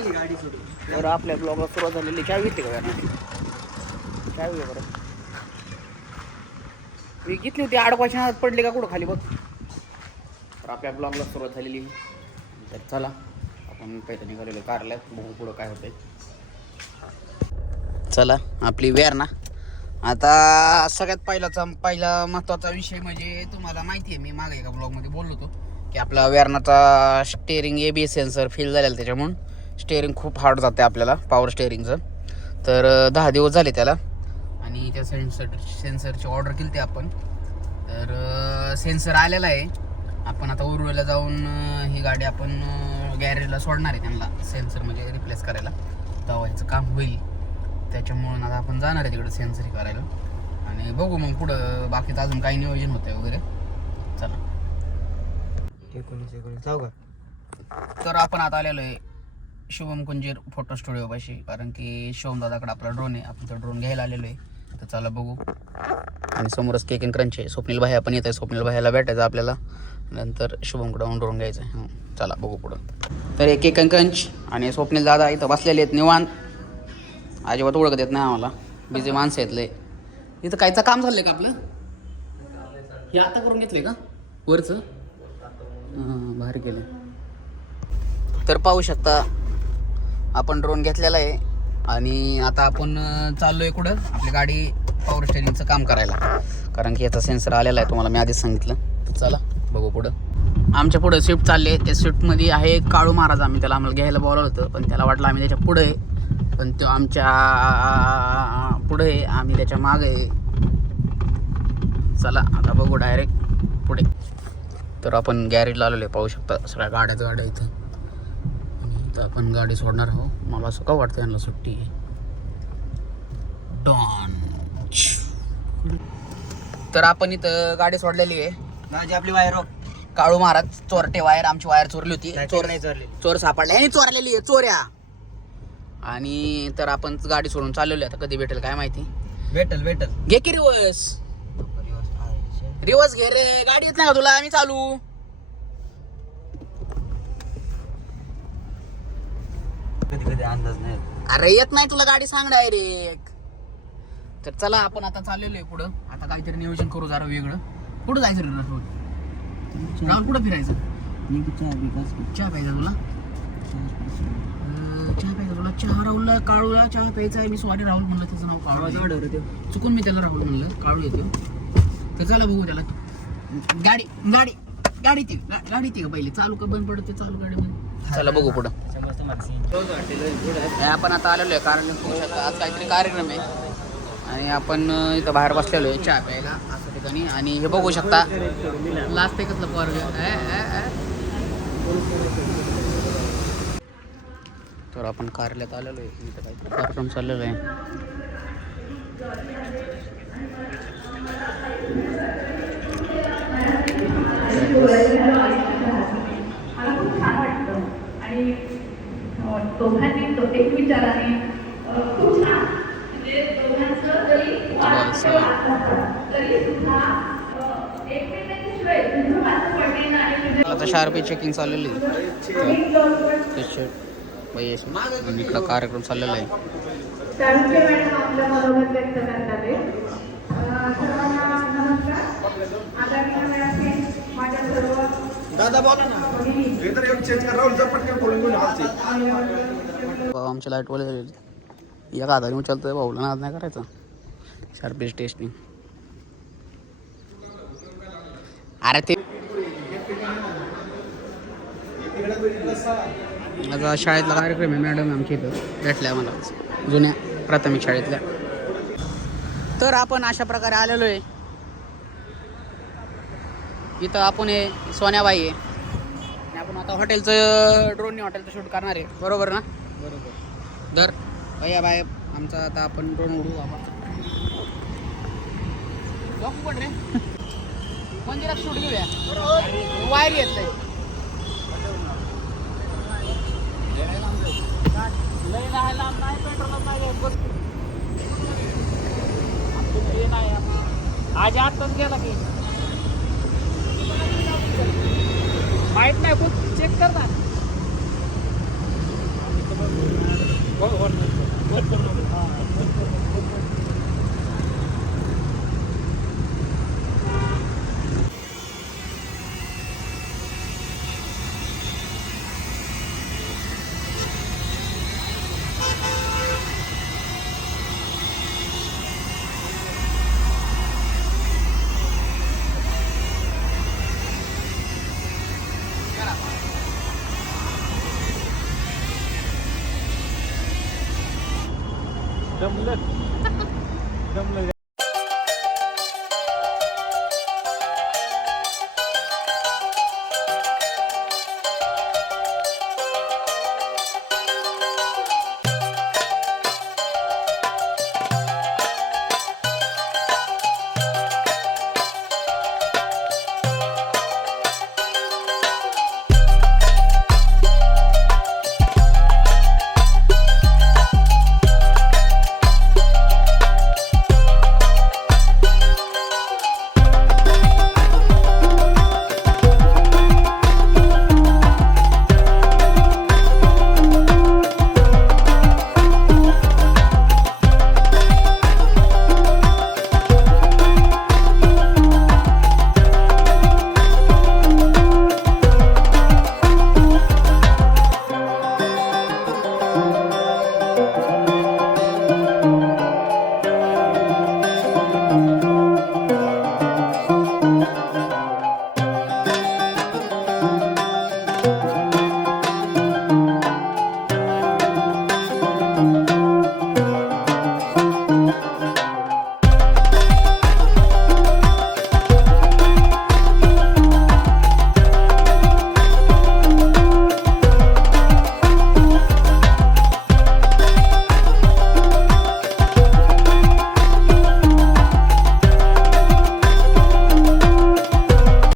तर आपल्या ब्लॉगला सुरुवात झालेली काय घेते का काय होईल बरं मी घेतली होती आडपाशी पडली का कुठं खाली बघ. तर आपल्या ब्लॉगला सुरुवात झालेली. तर चला आपण पहिलं निघालेलो कारल्यात बघू पुढं काय होतंय. चला आपली वेर ना आता सगळ्यात पहिला महत्त्वाचा विषय म्हणजे तुम्हाला माहिती आहे मी मागे एका ब्लॉगमध्ये बोललो होतो की आपला वेरनाचा स्टेअरिंग ABS सेन्सर फेल झालेला त्याच्यामुळं स्टेअरिंग खूप हार्ड जाते आपल्याला पॉवर स्टेअरिंगचं. तर 10 दिवस झाले त्याला आणि त्या सेन्सरची ऑर्डर केली ते आपण. तर सेन्सर आलेला आहे. आपण आता उरुळीला जाऊन ही गाडी आपण गॅरेजला सोडणार आहे त्यांना सेन्सर म्हणजे रिप्लेस करायला तेव्हा ह्याचं काम होईल. त्याच्यामुळं आता आपण जाणार आहे तिकडं सेन्सर हे करायला आणि बघू मग पुढं बाकीचं अजून काही नियोजन होतं वगैरे. चला 19 जाऊ का. तर आपण आता आलेलो आहे शुभम कुंजीर फोटो स्टुडिओ पाशी कारण की शिवम दादाकडे आपला ड्रोन आहे. आपण तो ड्रोन घ्यायला आलेलो आहे. तर चला बघू. आणि समोरच केक अँड क्रंच आहे. स्वप्नील भाई पण येत आहे. स्वप्नील भाईला भेटायचं आपल्याला नंतर शुभमकडे ड्रोन घ्यायचं आहे. चला बघू पुढं. तर एक केक अँड क्रंच आणि स्वप्नील दादा इथं बसलेले आहेत निवांत. अजिबात ओळख देत नाही आम्हाला बिझी माणसं आहेत लय. इथं कायचं काम झालंय का आपलं हे आता करून घेतलंय का वरचं भारी केलं. तर पाहू शकता आपण ड्रोन घेतलेला आहे आणि आता आपण चाललो आहे कुठं आपली गाडी पॉवर स्टेअरिंगचं काम करायला कारण की याचा सेन्सर आलेला आहे तुम्हाला मी आधीच सांगितलं. तर चला बघू पुढं. आमच्या पुढं स्विफ्ट चालले त्या स्विफ्टमध्ये आहे काळू महाराज. आम्ही त्याला आम्हाला घ्यायला बोलावलं होतं पण त्याला वाटलं आम्ही त्याच्या पुढे पण तो आमच्या पुढे आम्ही त्याच्या मागे. चला आता बघू डायरेक्ट पुढे. तर आपण गॅरेजला आलेलो आहे पाहू शकता सगळ्या गाड्या इथं आणि इथं आपण गाडी सोडणार आहोत. मला असं का वाटतं यांना सुट्टी आहे डॉन. तर आपण इथं गाडी सोडलेली आहे. माझी आपली वायर काळू महाराज चोरटे वायर आमची वायर चोरली होती. चोर सापडले आणि चोरलेली आहे चोऱ्या. आणि तर आपण गाडी सोडून चाललेलो आहे. आता कधी भेटेल काय माहिती. भेटल घे की रिवर्स घे रे. गाडी येत नाही का तुला आम्ही चालू. कधी अंदाज नाही. अरे येत नाही तुला गाडी सांग डायरेक्ट. तर चला आपण आता चाललेलो आहे पुढं. आता काहीतरी नियोजन करू जरा वेगळं. कुठं जायचं रे राहुल कुठं फिरायचं. चहा प्यायचा तुला चहा राहुलला काळूला चहा प्यायचा आहे. मी सॉरी राहुल म्हणलं त्याचं नाव काळू चुकून मी त्याला राहुल म्हणलं काळू येतो. तर चला बघू त्याला गाडी ती का पहिले चालू का बंद पडते चालू गाडी. चला बघू पुढं. आपण आता आलेलो आहे कारण आज काहीतरी कार्यक्रम आहे आणि आपण इथं बाहेर बसलेलो आहे चहा प्यायला असं ठिकाणी. आणि हे बघू शकता लास्ट एकच पोरग. तर आपण कार्यालयात आलेलो आहे. इथं काहीतरी कार्यक्रम चाललेला आहे. आणि दोघांनी तो एक विचाराने खूप छान म्हणजे दोघांचं तरी सुद्धा एकमेकांशिवाय पडणे नाही. आता शार्पी चेकिंग चाललेली आणि इकडं कार्यक्रम चाललेला आहे. मॅडम आपल्या मनोगत व्यक्त करतात. सर्वांना नमस्कार. आदरणीय मॅडम माझ्या सर्व दादा बोला ना. आमची लाईट वाले झालेली एका हाताने उचलतोय भाऊला नाद नाही करायचं. शार्पीच टेस्टिंग अरे ते माझा शाळेतला कार्यक्रम आहे. मॅडम आमच्या इथं भेटल्या मला जुन्या प्राथमिक शाळेतल्या. तर आपण अशा प्रकारे आलेलो आहे. इथं आपण हे सोन्याबाई आहे आणि आपण आता हॉटेलचं ड्रोनने हॉटेलचं शूट करणार आहे बरोबर ना. बरोबर. तर भैया बाय आमचा आता आपण ड्रोन उडवू. आपण पण रे मंदिरात शूट घेऊया. वायर घेतलंय आज आताच गेला की माहित नाही कोण चेक करणार. जमलं